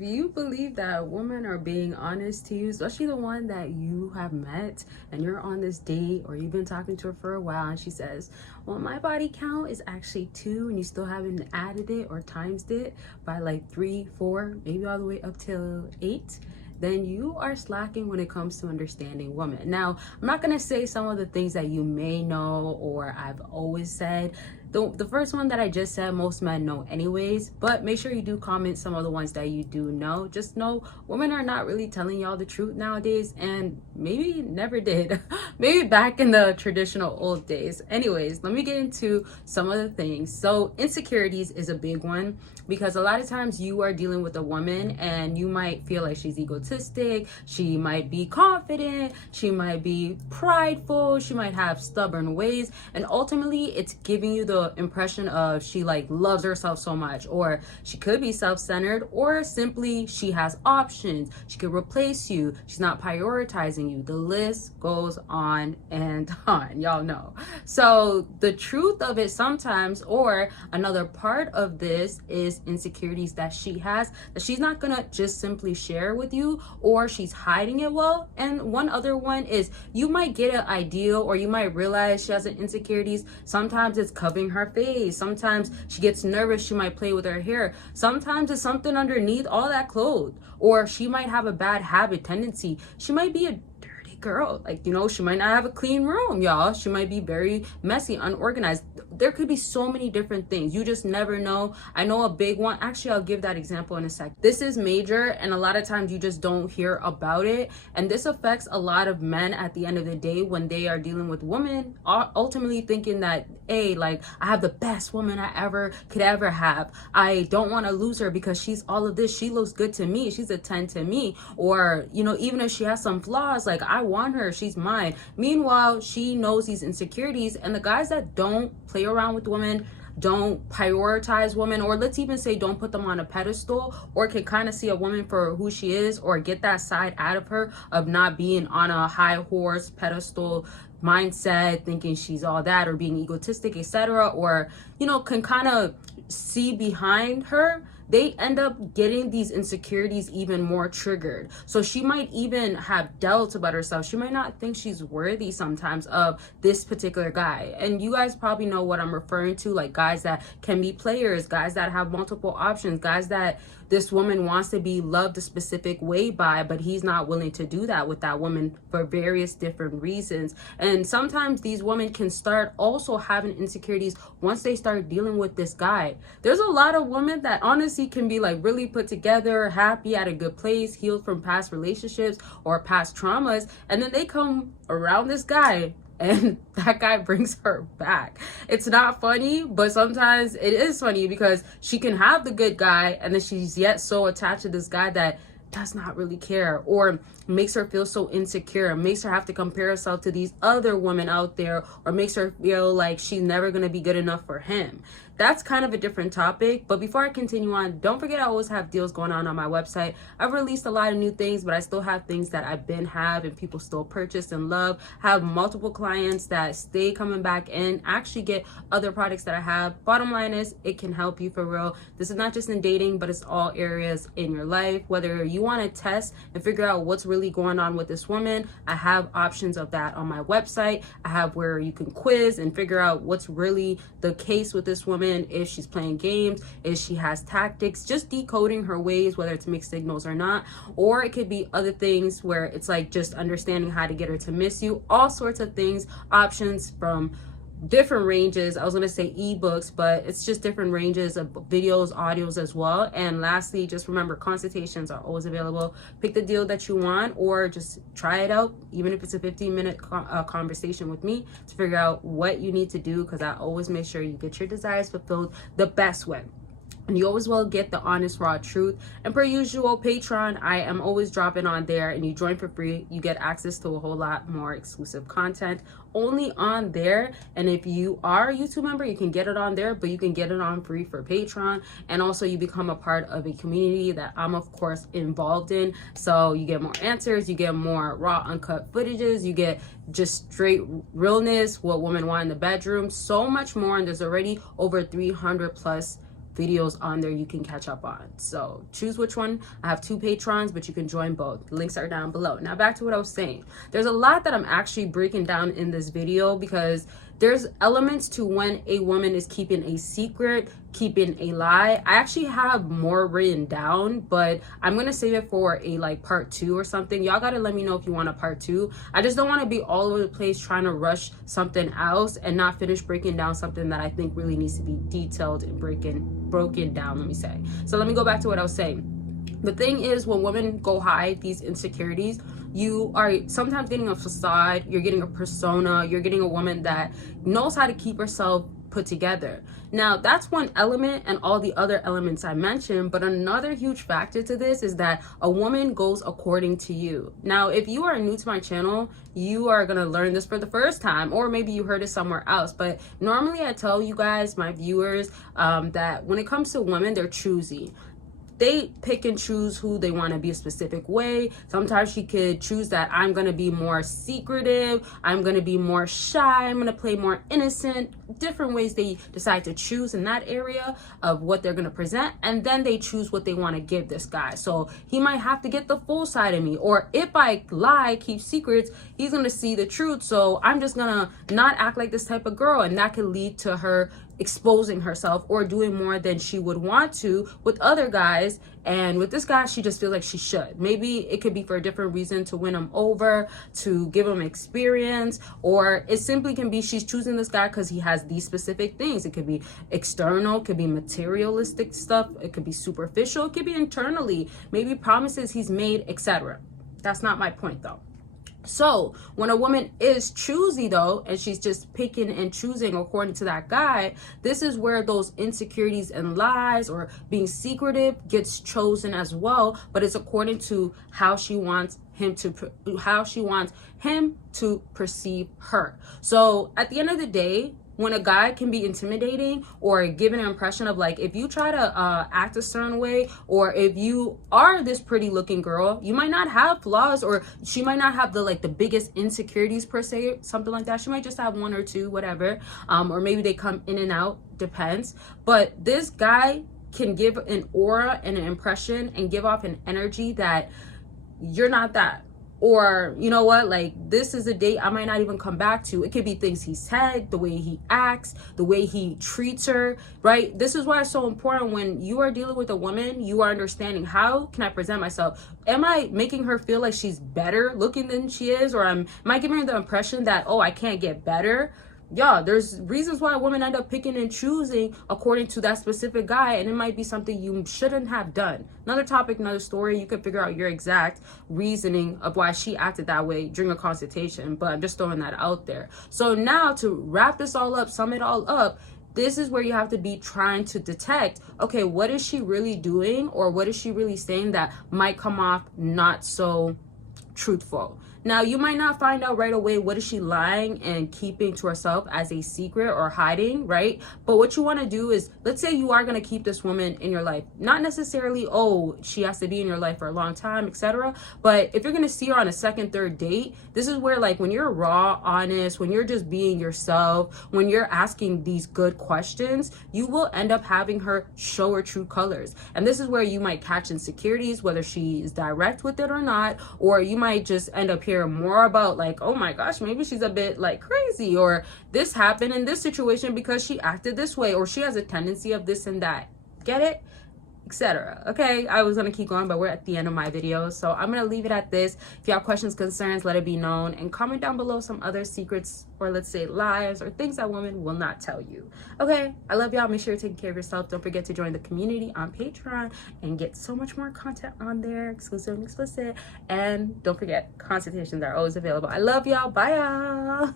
if you believe that women are being honest to you, especially the one that you have met and you're on this date or you've been talking to her for a while and she says, well, my body count is actually 2 and you still haven't added it or times it by like 3, 4, maybe all the way up till 8, then you are slacking when it comes to understanding women. Now, I'm not gonna say some of the things that you may know or I've always said. The first one that I just said, most men know anyways, but make sure you do comment some of the ones that you do know. Just know women are not really telling y'all the truth nowadays, and maybe never did. Maybe back in the traditional old days. Anyways, let me get into some of the things. So insecurities is a big one, because a lot of times you are dealing with a woman and you might feel like she's egotistic, she might be confident, she might be prideful, she might have stubborn ways, and ultimately it's giving you the impression of she like loves herself so much, or she could be self-centered, or simply she has options, she could replace you, she's not prioritizing you. The list goes on and on, y'all know. So the truth of it sometimes, or another part of this, is insecurities that she has that she's not gonna just simply share with you, or she's hiding it well. And one other one is you might get an idea, or you might realize she has an insecurities. Sometimes it's covering her face, sometimes she gets nervous, she might play with her hair, sometimes it's something underneath all that clothes, or she might have a bad habit tendency, she might be a dirty girl, like, you know, she might not have a clean room, y'all, she might be very messy, unorganized. There could be so many different things, you just never know. I know a big one, actually I'll give that example in a sec. This is major, and a lot of times you just don't hear about it, and this affects a lot of men at the end of the day when they are dealing with women, ultimately thinking that, hey, like, I have the best woman I could ever have, I don't want to lose her because she's all of this, she looks good to me, she's a 10 to me, or, you know, even if she has some flaws, like, I want her, she's mine. Meanwhile, she knows these insecurities, and the guys that don't play around with women, don't prioritize women, or let's even say don't put them on a pedestal, or can kind of see a woman for who she is, or get that side out of her of not being on a high horse pedestal mindset, thinking she's all that, or being egotistic, etc., or, you know, can kind of see behind her, they end up getting these insecurities even more triggered. So she might even have doubts about herself. She might not think she's worthy sometimes of this particular guy. And you guys probably know what I'm referring to, like guys that can be players, guys that have multiple options, guys that this woman wants to be loved a specific way by, but he's not willing to do that with that woman for various different reasons. And sometimes these women can start also having insecurities once they start dealing with this guy. There's a lot of women that honestly can be like really put together, happy, at a good place, healed from past relationships or past traumas, and then they come around this guy and that guy brings her back. It's not funny, but sometimes it is funny, because she can have the good guy and then she's yet so attached to this guy that does not really care, or makes her feel so insecure, makes her have to compare herself to these other women out there, or makes her feel like she's never going to be good enough for him. That's kind of a different topic, but before I continue on, don't forget I always have deals going on my website. I've released a lot of new things, but I still have things that I've been have and people still purchase and love. I have multiple clients that stay coming back and actually get other products that I have. Bottom line is, it can help you for real. This is not just in dating, but it's all areas in your life. Whether you want to test and figure out what's really going on with this woman, I have options of that on my website. I have where you can quiz and figure out what's really the case with this woman, if she's playing games, if she has tactics, just decoding her ways, whether it's mixed signals or not, or it could be other things where it's like just understanding how to get her to miss you, all sorts of things, options from different ranges. I was going to say ebooks, but it's just different ranges of videos, audios as well. And lastly, just remember, consultations are always available. Pick the deal that you want, or just try it out, even if it's a 15-minute conversation with me to figure out what you need to do, because I always make sure you get your desires fulfilled the best way. And you always will get the honest, raw truth. And per usual, Patreon, I am always dropping on there, and you join for free. You get access to a whole lot more exclusive content only on there. And if you are a YouTube member, you can get it on there, but you can get it on free for Patreon. And also you become a part of a community that I'm of course involved in. So you get more answers, you get more raw, uncut footages, you get just straight realness, what women want in the bedroom, so much more. And there's already over 300 plus videos on there you can catch up on. So choose which one. I have 2 patrons, but you can join both. Links are down below. Now back to what I was saying. There's a lot that I'm actually breaking down in this video, because there's elements to when a woman is keeping a secret, keeping a lie. I actually have more written down, but I'm gonna save it for a like part 2 or something. Y'all gotta let me know if you want a part 2. I just don't want to be all over the place trying to rush something else and not finish breaking down something that I think really needs to be detailed and broken down, let me say. So let me go back to what I was saying. The thing is, when women go hide these insecurities, you are sometimes getting a facade, you're getting a persona, you're getting a woman that knows how to keep herself put together. Now that's one element, and all the other elements I mentioned, but another huge factor to this is that a woman goes according to you. Now if you are new to my channel, you are gonna learn this for the first time, or maybe you heard it somewhere else, but normally I tell you guys, my viewers, that when it comes to women, they're choosy. They pick and choose who they want to be a specific way. Sometimes she could choose that I'm going to be more secretive, I'm going to be more shy, I'm going to play more innocent. Different ways they decide to choose in that area of what they're going to present, and then they choose what they want to give this guy. So he might have to get the full side of me, or if I lie, keep secrets, he's going to see the truth. So I'm just going to not act like this type of girl, and that could lead to her exposing herself or doing more than she would want to with other guys. And with this guy, she just feels like she should. Maybe it could be for a different reason, to win him over, to give him experience, or it simply can be she's choosing this guy because he has these specific things. It could be external, it could be materialistic stuff, it could be superficial, it could be internally, maybe promises he's made, etc. That's not my point though. So when a woman is choosy though, and she's just picking and choosing according to that guy, this is where those insecurities and lies or being secretive gets chosen as well, but it's according to how she wants him to perceive her. So at the end of the day, when a guy can be intimidating or give an impression of like, if you try to act a certain way, or if you are this pretty looking girl, you might not have flaws, or she might not have the biggest insecurities per se, something like that. She might just have 1 or 2, whatever, or maybe they come in and out, depends. But this guy can give an aura and an impression and give off an energy that you're not that. Or, you know what, like, this is a date I might not even come back to. It could be things he said, the way he acts, the way he treats her, right? This is why it's so important when you are dealing with a woman, you are understanding, how can I present myself? Am I making her feel like she's better looking than she is? Or am I giving her the impression that, oh, I can't get better? Yeah, there's reasons why women end up picking and choosing according to that specific guy, and it might be something you shouldn't have done. Another topic, another story. You can figure out your exact reasoning of why she acted that way during a consultation, but I'm just throwing that out there. So now, to wrap this all up, sum it all up, this is where you have to be trying to detect, okay, what is she really doing, or what is she really saying that might come off not so truthful? Now, you might not find out right away what is she lying and keeping to herself as a secret or hiding, right? But what you want to do is, let's say you are going to keep this woman in your life. Not necessarily, oh, she has to be in your life for a long time, etc. But if you're going to see her on a second, third date, this is where, like, when you're raw, honest, when you're just being yourself, when you're asking these good questions, you will end up having her show her true colors. And this is where you might catch insecurities, whether she is direct with it or not, or you might just end up hear more about, like, oh my gosh, maybe she's a bit like crazy, or this happened in this situation because she acted this way, or she has a tendency of this and that. Get it? Etc. Okay, I was gonna keep going, but we're at the end of my video, so I'm gonna leave it at this. If you have questions, concerns, let it be known, and comment down below some other secrets, or let's say lies, or things that women will not tell you. Okay, I love y'all. Make sure you're taking care of yourself. Don't forget to join the community on Patreon and get so much more content on there, exclusive and explicit. And don't forget, consultations are always available. I love y'all. Bye y'all.